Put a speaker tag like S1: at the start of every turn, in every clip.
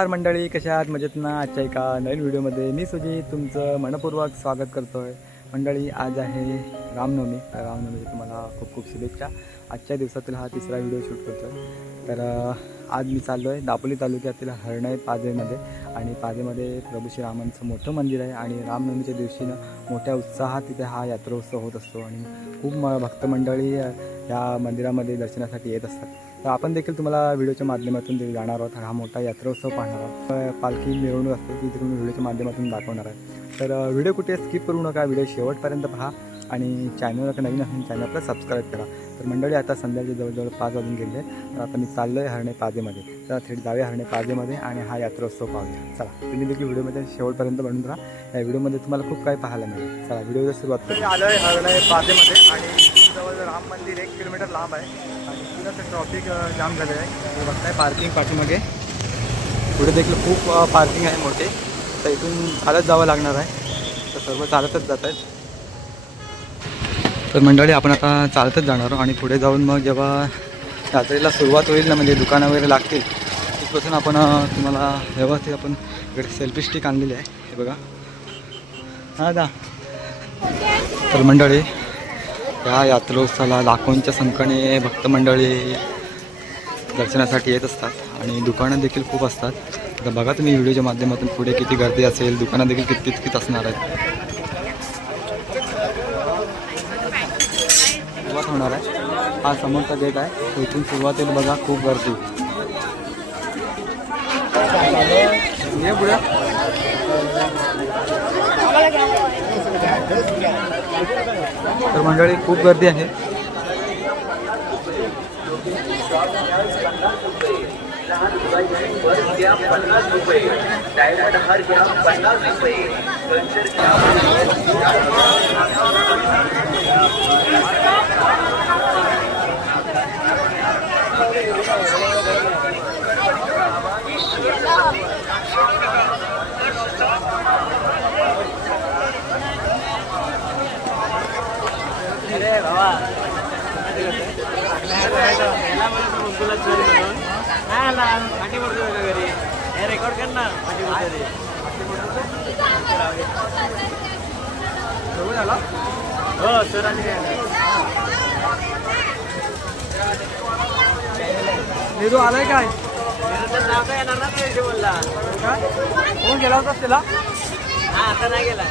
S1: नमस्कार मंडळी कशा आहात? मजेत ना? आजच्या एका नवीन व्हिडिओमध्ये मी सुजित तुमचं मनपूर्वक स्वागत करतो आहे मंडळी आज आहे रामनवमी. तर रामनवमीची तुम्हाला खूप खूप शुभेच्छा. आजच्या दिवसातील हा तिसरा व्हिडिओ शूट करतो आहे तर आज मी चाललो आहे दापोली तालुक्यातील हरणाई पाजेमध्ये आणि पाजेमध्ये प्रभू श्रीरामांचं मोठं मंदिर आहे आणि रामनवमीच्या दिवशी ना मोठ्या उत्साहात तिथे हा यात्रोत्सव होत असतो आणि खूप म भक्तमंडळी या मंदिरामध्ये दर्शनासाठी येत असतात. तर आपण देखील तुम्हाला व्हिडिओच्या माध्यमातून जाणार आहोत हा मोठा यात्रोत्सव पाहणार आहोत. पालखी मिरवणूक असते ती तुम्ही व्हिडिओच्या माध्यमातून दाखवणार आहे. तर व्हिडिओ कुठे स्किप करू नका व्हिडिओ शेवटपर्यंत पहा. आणि चॅनलला नवीन असेल चॅनलला सबस्क्राईब करा. तर मंडळी आता संध्याकाळी जवळजवळ पाच वाजून गेले. आहेत. तर आता मी चाललो आहे हरणे पाजेमध्ये. तर थेट जाऊया हरणे पाजेमध्ये आणि हा यात्रोत्सव पाहूया. चला तुम्ही देखील व्हिडिओमध्ये शेवटपर्यंत बनून राहा. या व्हिडिओमध्ये तुम्हाला खूप काही पाहायला मिळेल. चला व्हिडिओला सुरुवात करू. आलो आहे हरणे पाजेमध्ये आणि जवळ राम मंदिर एक किलोमीटर लांब आहे. आणि पुन्हा ट्रॉफिक जाम झालेलं आहे. हे बघताय पार्किंग पाठीमागे. पुढे देखील खूप पार्किंग आहे मोठे. तर इथून चालत जावं लागणार आहे. तर सर्व चालतच जात आहेत तर मंडळी आपण आता चालतच जाणार आणि पुढे जाऊन मग जेव्हा यात्रेला सुरुवात होईल ना म्हणजे दुकानं वगैरे लागतील तिथपासून आपण तुम्हाला व्यवस्थित आपण इकडे सेल्फी स्टिक आणलेली आहे. हे बघा. हां दा तर मंडळी या यात्रोत्सवाला लाखोंच्या संख्येने भक्त मंडळी दर्शनासाठी येत असतात आणि दुकानं देखील खूप असतात. आता बघा तुम्ही व्हिडिओच्या माध्यमातून पुढे किती गर्दी असेल दुकानं देखील किती तितकीच असणार आहेत सुरुवात होणार आहे हा समोरचा गेट आहे. इथून सुरुवातीला बघा खूप गर्दी. तर मंडळी खूप गर्दी आहे.
S2: रेकॉर्ड कर ना हो सर
S1: निरू आलाय काय
S2: नाव काय? येणार ना तुझ्याशी बोलला
S1: काय? कोण गेला होता त्याला?
S2: हा आता नाही गेला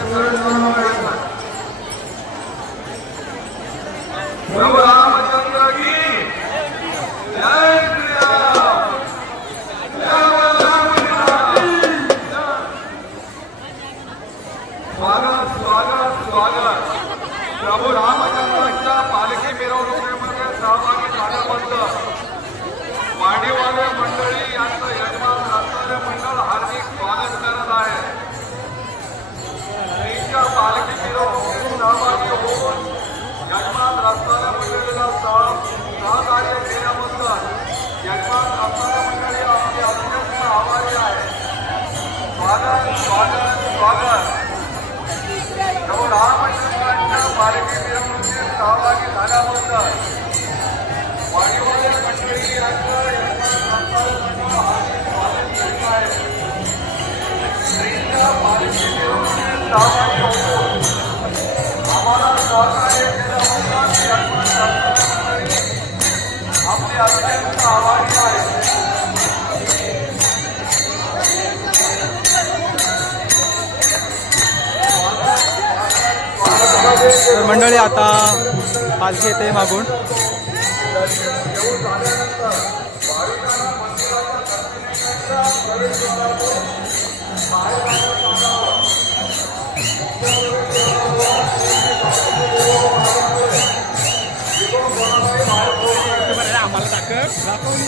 S3: আমাদের আমাদের सहकार्य केल्याबद्दल यजमान रस्तारे मंडळी आपली अत्यंत मंडळी
S1: आता पालखी येते मागून.
S4: आम्हाला दाखव.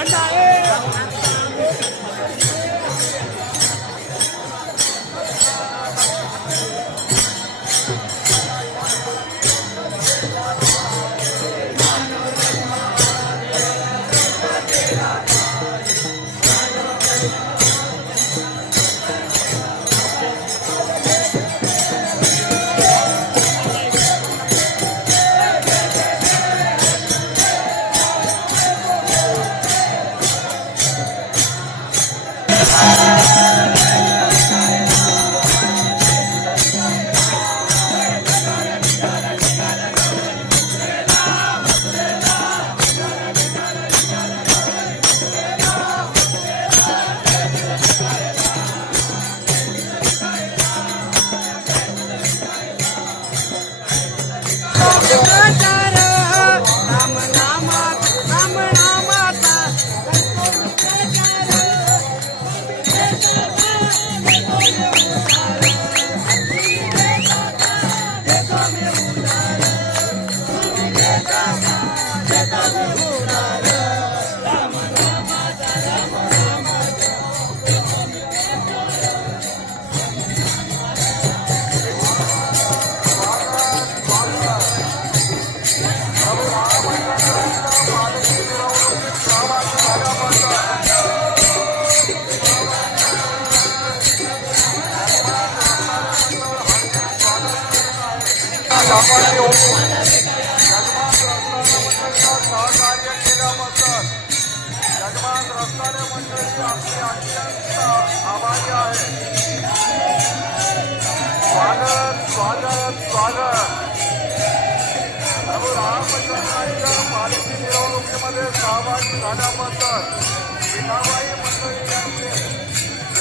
S4: கண்டார் Thank you.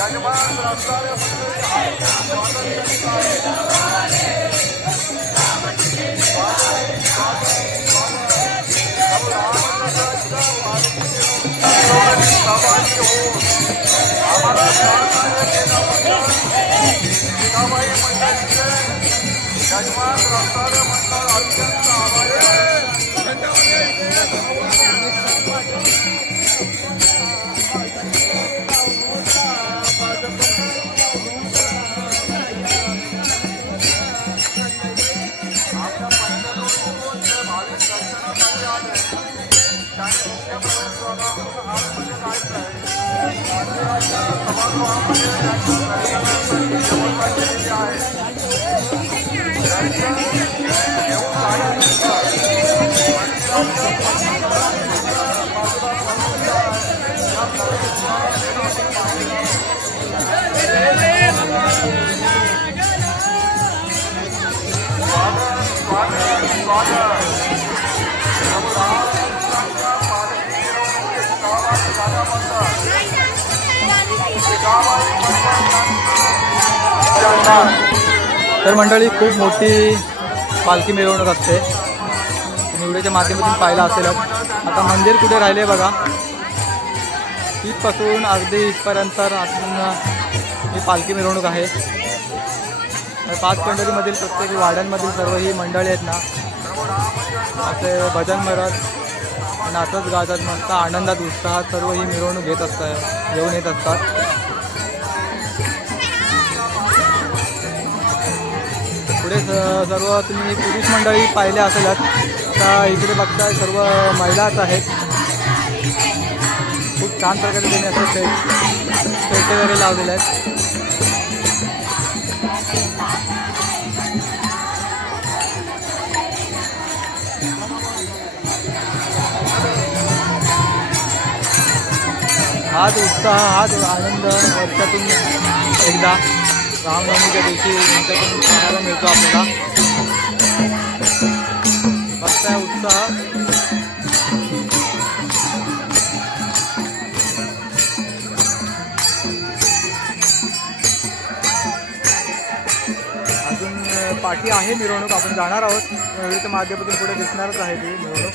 S4: ભગવાન રસ્તારે સમાજ હો અમારા
S1: तर मंडळी खूप मोठी पालखी मिरवणूक असते. निवडीच्या माध्यमातून पाहिला असेल. आता मंदिर कुठे राहिले बघा. इथपासून अगदी इथपर्यंत असून ही पालखी मिरवणूक आहे. पाच पंढरीमधील प्रत्येक वाड्यांमधील सर्व ही मंडळी आहेत ना असे भजन म्हणत नाचत गाजत म्हणता आनंदात उत्साहात सर्व ही मिरवणूक घेत असतात घेऊन येत असतात. पुढे स- सर्व तुम्ही पुरुष मंडळी पाहिल्या असेलात आता इकडे बघताय सर्व महिलाच आहेत. खूप छान प्रकारे त्यांनी असं पेट पेटे वगैरे लावलेले आहेत. हाच उत्साह हाच आनंद वर्षातून एकदा. रामनवमीच्या दिवशी यांच्याकडून पाहायला मिळतो आपल्याला. फक्त उत्साह. अजून पाठी आहे मिरवणूक आपण जाणार आहोत. व्हिडिओच्या माध्यमातून पुढे दिसणारच आहे ती मिरवणूक.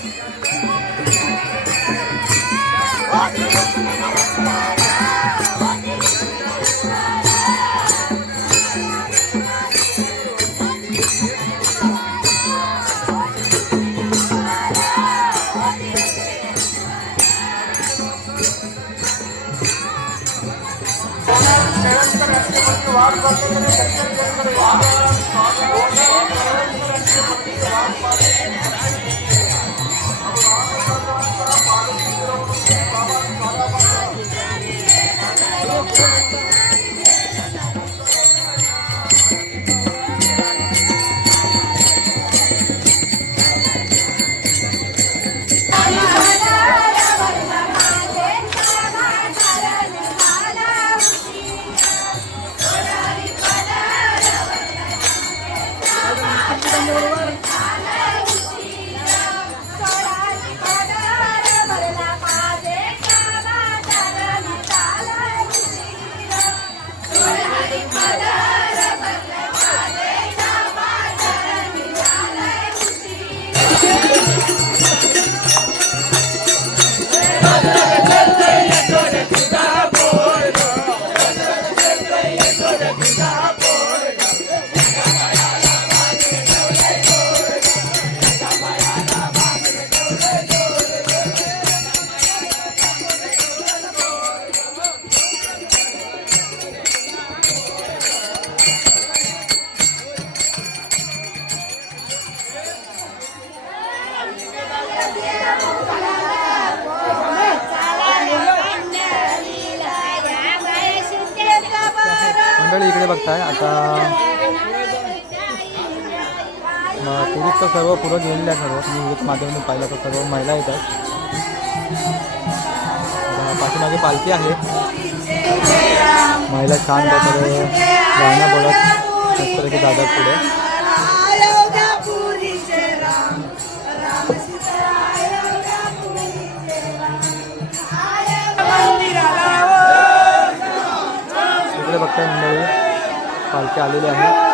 S1: गेलेले आहे सर्व तुम्ही व्हिडिओच्या माध्यमातून पाहिलं तर सर्व महिला येतात. पाठीमागे पालखी आहे. महिला छान प्रकारे गाणं बोलत मस्तपैकी जातात पुढे. बघताय मंडळी पालखी आलेली आहे.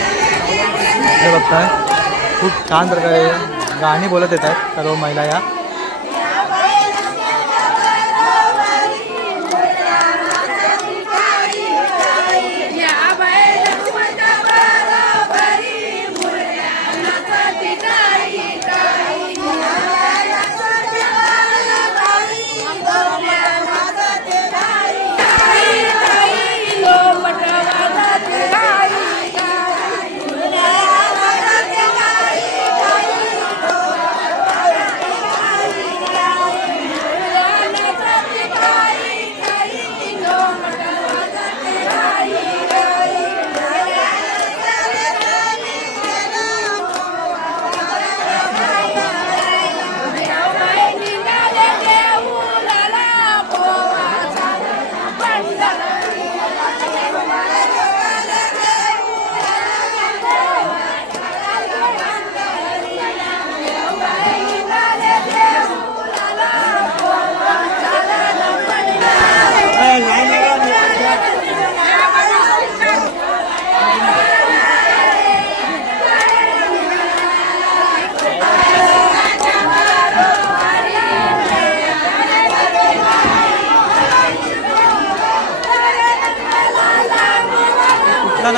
S1: हे बघताय खूप छान प्रकारे गाणी बोलत येत आहेत सर्व महिला या.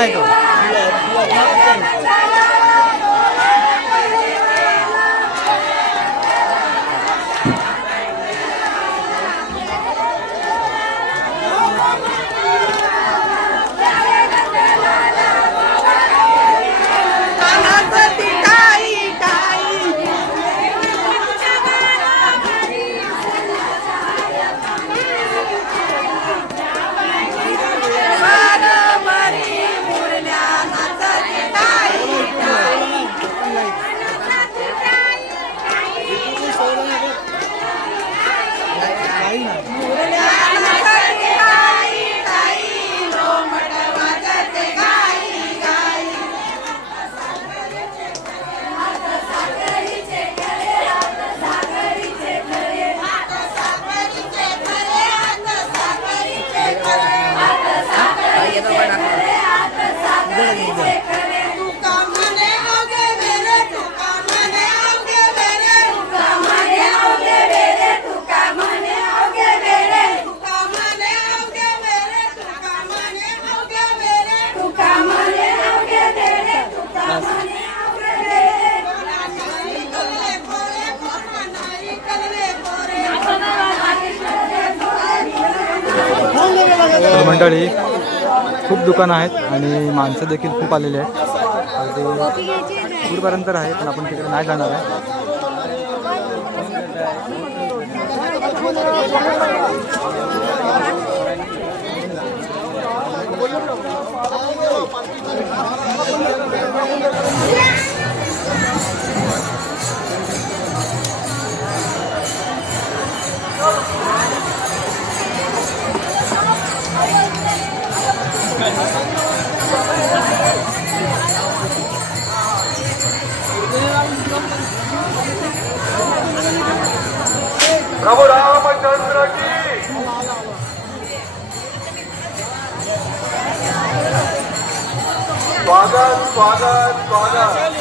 S4: ないと。
S1: तर मंडळी खूप दुकानं आहेत आणि माणसं देखील खूप आलेली आहेत. तर ते दूरपर्यंत आहे पण आपण तिकडे नाही जाणार आहे.
S3: Bravo, Rafa, pode por aqui. स्वागत स्वागत स्वागत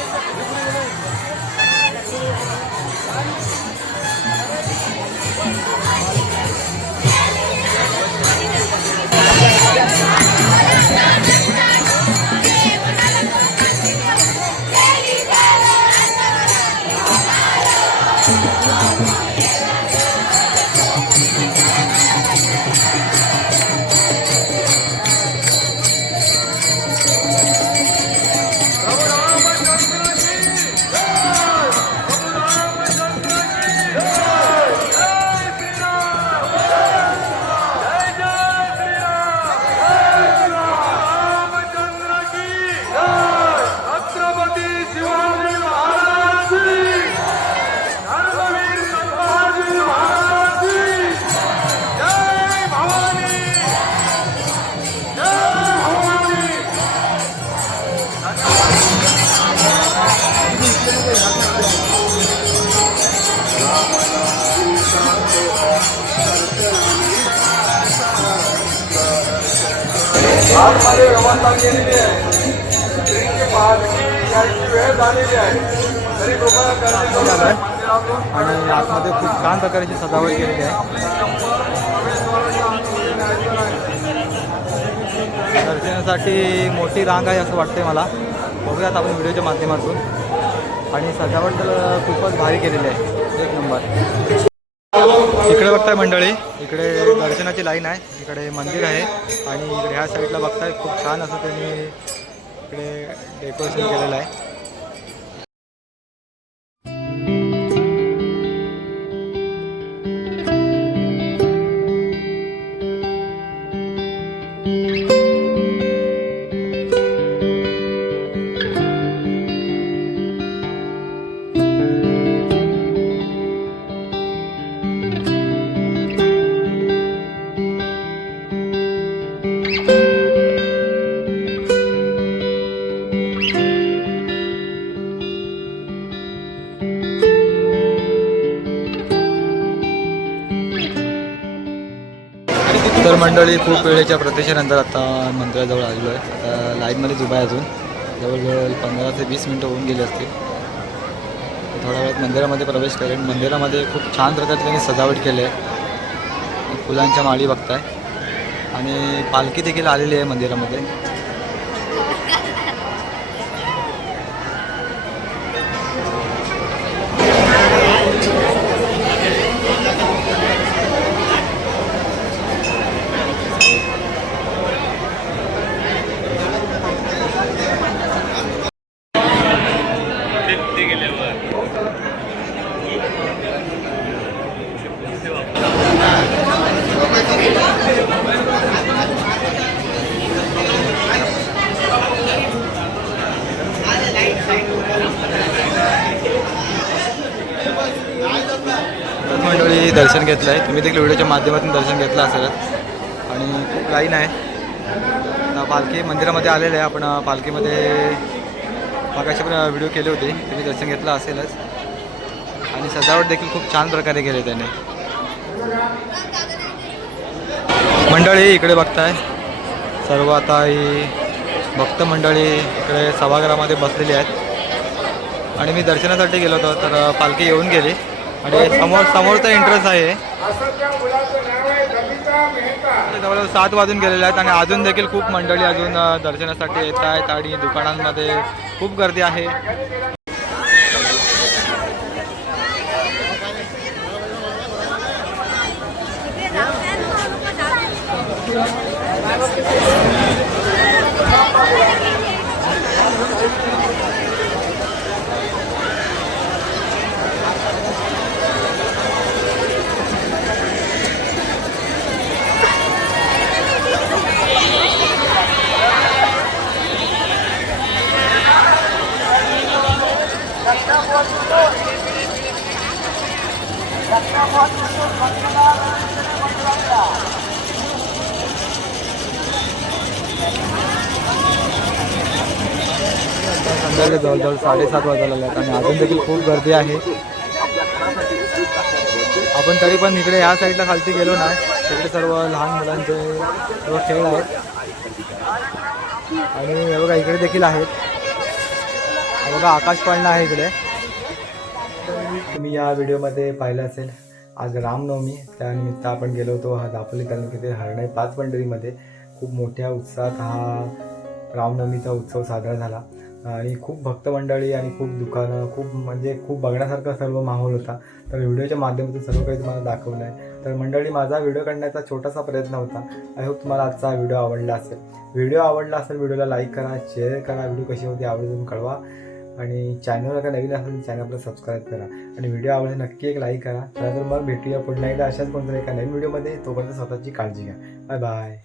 S3: आतमध्ये व्यवस्था केलेली आहे. स्त्रीची पाहण्याची वेळ झालेली आहे. तरी कृपया
S1: आणि आतमध्ये खूप छान प्रकारची सजावट केलेली आहे. दर्शनासाठी मोठी रांग आहे असं वाटतंय मला. बघूयात आपण व्हिडिओच्या माध्यमातून. आणि सजावट खूपच भारी केलेली आहे. एक नंबर. इकडे बघताय मंडळी इकडे दर्शनाची लाईन आहे इकडे मंदिर आहे आणि इकडे ह्या साईडला बघताय खूप छान असं त्यांनी इकडे डेकोरेशन केलेलं आहे. मंडळी खूप वेळेच्या प्रतीक्षेनंतर आता मंदिराजवळ आलेलो आहे. आता लाईनमध्येच उभा आहे अजून. जवळजवळ पंधरा ते वीस मिनटं होऊन गेली असतील. थोड्या वेळात मंदिरामध्ये प्रवेश करेन. मंदिरामध्ये खूप छान प्रकारे त्यांनी सजावट केली आहे. फुलांच्या माळी बघताय. आणि पालखी देखील आलेली आहे मंदिरामध्ये तर मंडळी दर्शन घेतलं आहे. तुम्ही देखील व्हिडिओच्या माध्यमातून दर्शन घेतलं असेल आणि खूप लाईन आहे. पालखी मंदिरामध्ये आलेलं आहे. आपण पालखीमध्ये मागाशी पण व्हिडिओ केले होते. तुम्ही दर्शन घेतलं असेलच. आणि सजावट देखील खूप छान प्रकारे केले त्याने. मंडळी इकडे बघताय. सर्व आता ही भक्त मंडळी इकडे सभागृहामध्ये बसलेली आहेत. आणि मी दर्शनासाठी गेलो होतो तर पालखी येऊन गेली. आणि समोर समोरचा इंटरेस्ट आहे. जवळजवळ सात वाजून गेलेले आहेत आणि अजून देखील खूप मंडळी अजून दर्शनासाठी येत आहेत आणि दुकानांमध्ये खूप गर्दी आहे. जवळजवळ साडेसात वाजायला लागल्यात आणि अजून देखील खूप गर्दी आहे. आपण तरी पण इकडे या साईडला खालती गेलो ना तिकडे सर्व लहान मुलांचे सर्व खेळ आहेत. आणि हे बघा इकडे देखील आहेत. बघा आकाश पाळणा आहे इकडे. तुम्ही या व्हिडिओमध्ये पाहिलं असेल. आज रामनवमी त्यानिमित्त आपण गेलो होतो हा दापोली तालुक्यातील हरणे पाच पंढरीमध्ये खूप मोठ्या उत्साहात हा रामनवमीचा उत्सव साजरा झाला. आणि खूप भक्त मंडळी आणि खूप दुकानं खूप म्हणजे खूप बघण्यासारखा सर्व माहोल होता. तर व्हिडिओच्या माध्यमातून सर्व काही तुम्हाला दाखवलं आहे. तर मंडळी माझा व्हिडिओ काढण्याचा छोटासा प्रयत्न होता. आय होप तुम्हाला आजचा व्हिडिओ आवडला असेल. व्हिडिओ आवडला असेल व्हिडिओला लाईक करा शेअर करा. व्हिडिओ कशी होती आवडून कळवा. आणि चॅनलला का नवीन असेल तर चॅनलला सबस्क्राईब करा. आणि व्हिडिओ आवडले नक्की एक लाईक करा. तर मग भेटूया पुन्हा एकदा अशाच कोणत्या एका नवीन व्हिडिओमध्ये तोपर्यंत स्वतःची काळजी घ्या. Bye bye